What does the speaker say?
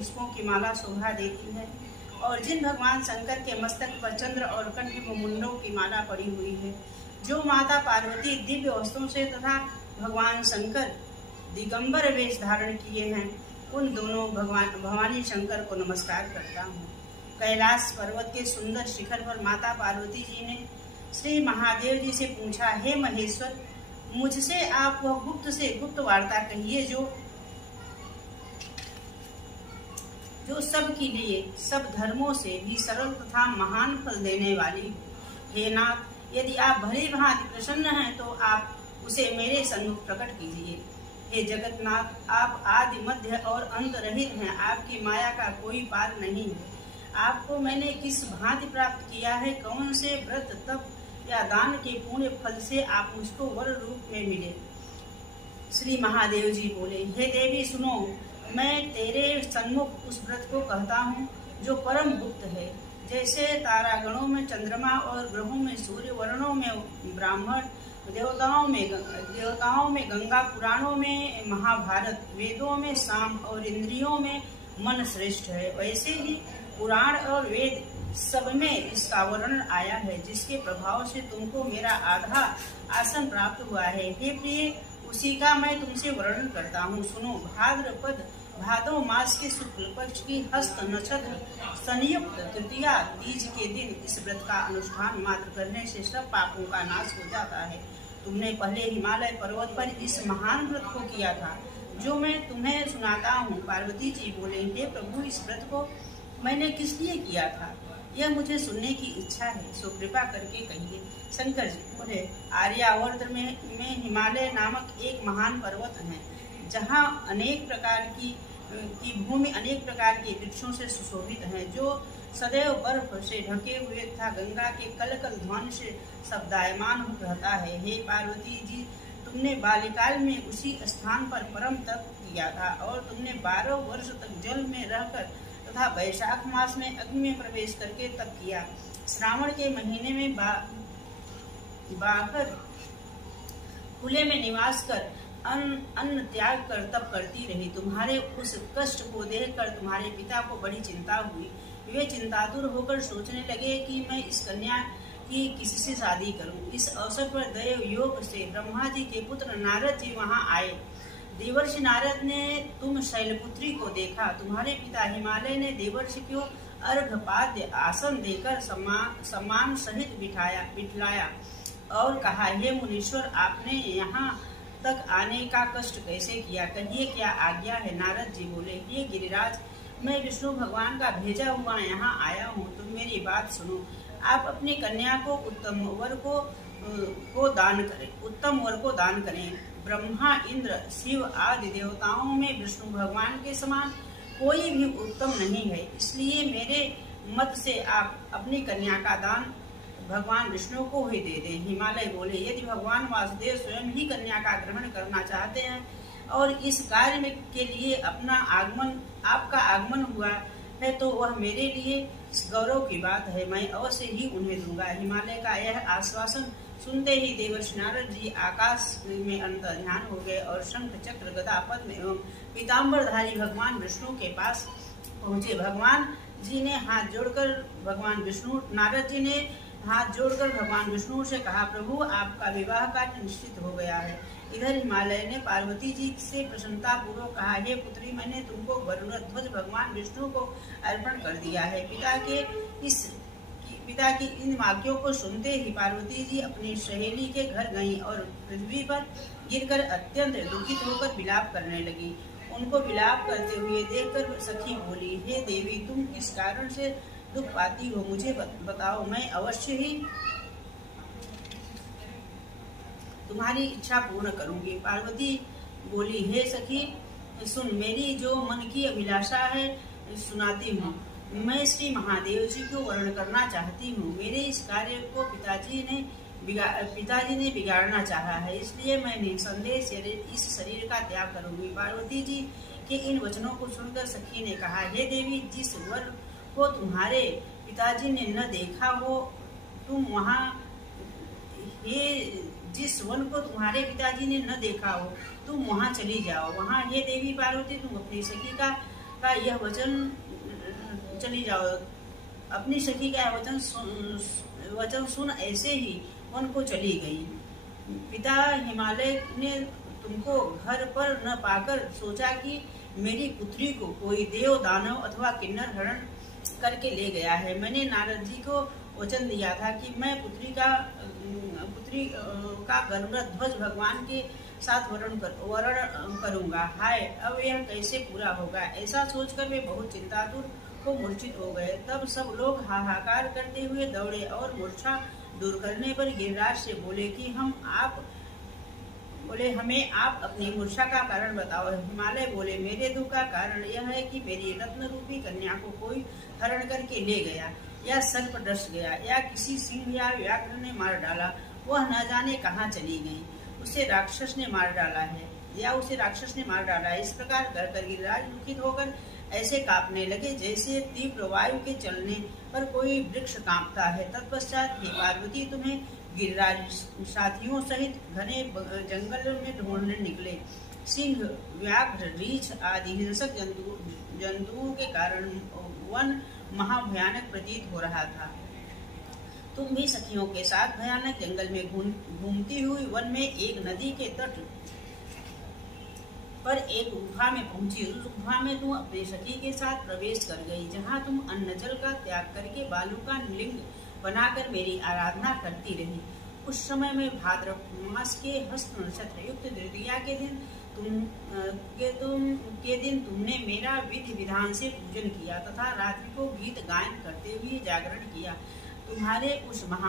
पुष्पों की माला शोभा देती है, और जिन भगवान शंकर के मस्तक पर चंद्र और कंठ में मुंडों की माला पड़ी हुई है, जो माता पार्वती दिव्य वस्त्रों से तथा भगवान शंकर दिगंबर वेश धारण किए हैं, उन दोनों भगवान भवानी शंकर को नमस्कार करता हूँ। कैलाश पर्वत के सुंदर शिखर पर माता पार्वती जी ने श्री महादेव जी से पूछा, हे महेश्वर, मुझसे आप वह गुप्त से गुप्त वार्ता कहिए जो सबके लिए सब धर्मों से भी सरल तथा महान फल देने वाली। हे नाथ, यदि आप भली भांति प्रसन्न हैं तो आप उसे मेरे सन्मुख प्रकट कीजिए। हे जगन्नाथ, आप आदि मध्य और अंत रहित हैं, आपकी माया का कोई पार नहीं है। आपको मैंने किस भांति प्राप्त किया है, कौन से व्रत तप या दान के पुण्य फल से आप मुझको वर रूप में मिले। श्री महादेव जी बोले, हे देवी सुनो, मैं तेरे सन्मुख उस व्रत को कहता हूँ जो परम गुप्त है। जैसे तारागणों में चंद्रमा और ग्रहों में सूर्य, वर्णों में ब्राह्मण, देवताओं में गंगा, पुराणों में महाभारत, वेदों में साम और इंद्रियों में मन श्रेष्ठ है, वैसे ही पुराण और वेद सब में इसका वर्णन आया है, जिसके प्रभाव से तुमको मेरा आधा आसन प्राप्त हुआ है। हे प्रिय, उसी का मैं तुमसे वर्णन करता हूँ, सुनो। भाद्रपद भादव मास के शुक्ल पक्ष की हस्त नक्षत्र संयुक्त तृतीया तीज के दिन इस व्रत का अनुष्ठान मात्र करने से सब पापों का नाश हो जाता है। तुमने पहले हिमालय पर्वत पर इस महान व्रत को किया था, जो मैं तुम्हें सुनाता हूँ। पार्वती जी बोले, हे प्रभु, इस व्रत को मैंने किस लिए किया था, यह मुझे सुनने की इच्छा है, सो कृपा करके कहिए। शंकर जी बोले, आर्यावर्त में हिमालय नामक एक महान पर्वत है, जहाँ अनेक प्रकार की भूमि अनेक प्रकार के वृक्षों से सुशोभित है, जो सदैव बर्फ से ढके हुए तथा गंगा के कलकल ध्वनि से शब्दायमान रहता है। हे पार्वती जी, तुमने बाल्यकाल में उसी स्थान पर परम तप किया था, और तुमने 12 वर्ष तक जल में रहकर तथा वैशाख मास में अग्नि में प्रवेश करके तप किया। श्रावण के महीने में बाहर खुले में निवास कर अन्न त्याग कर तप करती रही। तुम्हारे उस कष्ट को देखकर तुम्हारे पिता को बड़ी चिंता हुई। वे चिंतातुर होकर सोचने लगे कि मैं इस कन्या की किससे शादी करूं। इस अवसर पर दैव योग से ब्रह्मा जी के पुत्र नारद जी वहां आए। देवर्षि नारद ने तुम शैलपुत्री को देखा। तुम्हारे पिता हिमालय ने देवर्षि को अर्घपाद्य आसन देकर सम्मान सहित बिठलाया और कहा, हे मुनीश्वर, आपने यहाँ तक आने का कष्ट कैसे किया, कहिए क्या आज्ञा है। नारद जी बोले, हे गिरिराज, मैं विष्णु भगवान का भेजा हुआ यहाँ आया हूँ, तुम मेरी बात सुनो। आप अपनी कन्या को उत्तम वर को दान करें। ब्रह्मा, इंद्र, शिव आदि देवताओं में विष्णु भगवान के समान कोई भी उत्तम नहीं है, इसलिए मेरे मत से आप अपनी कन्या का दान भगवान विष्णु को ही दे दें। हिमालय बोले, यदि भगवान वासुदेव स्वयं ही कन्या का ग्रहण करना चाहते हैं और इस कार्य के लिए आपका आगमन हुआ है, तो वह मेरे लिए गौरव की बात है, मैं अवश्य ही उन्हें दूंगा। हिमालय का यह आश्वासन सुनते ही देवर्षि नारद जी आकाश में अंतर्ध्यान हो गए और शंख चक्र गदा पद्म एवं पीताम्बरधारी भगवान विष्णु के पास पहुँचे। नारद जी ने हाथ जोड़कर भगवान विष्णु से कहा, प्रभु, आपका विवाह कार्य निश्चित हो गया है। इधर हिमालय ने पार्वती जी से प्रसन्नता पूर्वक कहा, हे पुत्री, मैंने तुमको गरुड़ भगवान विष्णु को अर्पण कर दिया है। पिता की इन वाक्यों को सुनते ही पार्वती जी अपनी सहेली के घर गईं और पृथ्वी पर गिरकर अत्यंत दुखित होकर विलाप करने लगी। उनको विलाप करते हुए देखकर सखी बोली, हे देवी, तुम किस कारण से दुख पाती हो, मुझे बताओ, मैं अवश्य ही तुम्हारी इच्छा पूर्ण करूंगी। पार्वती बोली, हे सखी, सुन, मेरी जो मन की अभिलाषा है सुनाती हूँ। मैं श्री महादेव जी को वर्ण करना चाहती हूँ। मेरे इस कार्य को पिताजी ने बिगाड़ना चाहा है, इसलिए मैं निसंदेह इस शरीर का त्याग करूंगी। पार्वती जी के इन वचनों को सुनकर सखी ने कहा, हे देवी, जिस वर को तुम्हारे पिताजी ने न देखा हो, जिस वन को तुम्हारे पिताजी ने न देखा हो, तुम वहां चली जाओ। वहां, हे देवी पार्वती, तुम अपनी सखी का का यह वचन, चली जाओ। अपनी सखी का वचन सुन ऐसे ही वन को चली गई। पिता हिमालय ने तुमको घर पर न पाकर सोचा कि मेरी पुत्री को कोई देव, दानव अथवा किन्नर हरण करके ले गया है। मैंने नारद जी को वचन दिया था कि मैं पुत्री का गरुड़ ध्वज भगवान के साथ वरण करूंगा। हाय, अब यह कैसे पूरा होगा? ऐसा सोचकर वे बहुत चिंतातुर को मूर्छित हो गए। तब सब लोग हाहाकार करते हुए दौड़े और मूर्छा दूर करने पर गिरिराज से बोले कि हमें आप अपनी मूर्छा का कारण बताओ। हिमालय बोले, मेरे दुख का कारण यह है कि मेरी रत्न रूपी कन्या को कोई हरण करके ले गया, या सर्प डस गया, या किसी सिंह या व्याघ्र ने मार डाला। वह न जाने कहाँ चली गई, उसे राक्षस ने मार डाला है। इस प्रकार कर गिरिराज दुखित होकर ऐसे कांपने लगे जैसे तीव्र वायु के चलने पर कोई वृक्ष कांपता है। तत्पश्चात हे पार्वती, तुम्हें गिरिराज साथियों सहित घने जंगल में ढूंढने निकले। सिंह, व्याघ्र, रीछ आदि हिंसक जंतुओं के कारण वन महाभयानक प्रतीत हो रहा था। तुम भी सखियों के साथ भयानक जंगल में घूमती हुई वन में एक नदी के तट पर एक गुफा में पहुंची। उस गुफा में तुम अपने सखी के साथ प्रवेश कर गई, जहां तुम अन्न जल का त्याग करके बालू का लिंग बनाकर मेरी आराधना करती रही। उस समय में भाद्रपद मास के हस्त नक्षत्र युक्त तृतीया के दिन तुमने मेरा विधि विधान से पूजन किया तथा रात्रि को गीत गायन करते हुए जागरण किया। तुम्हारे उस महान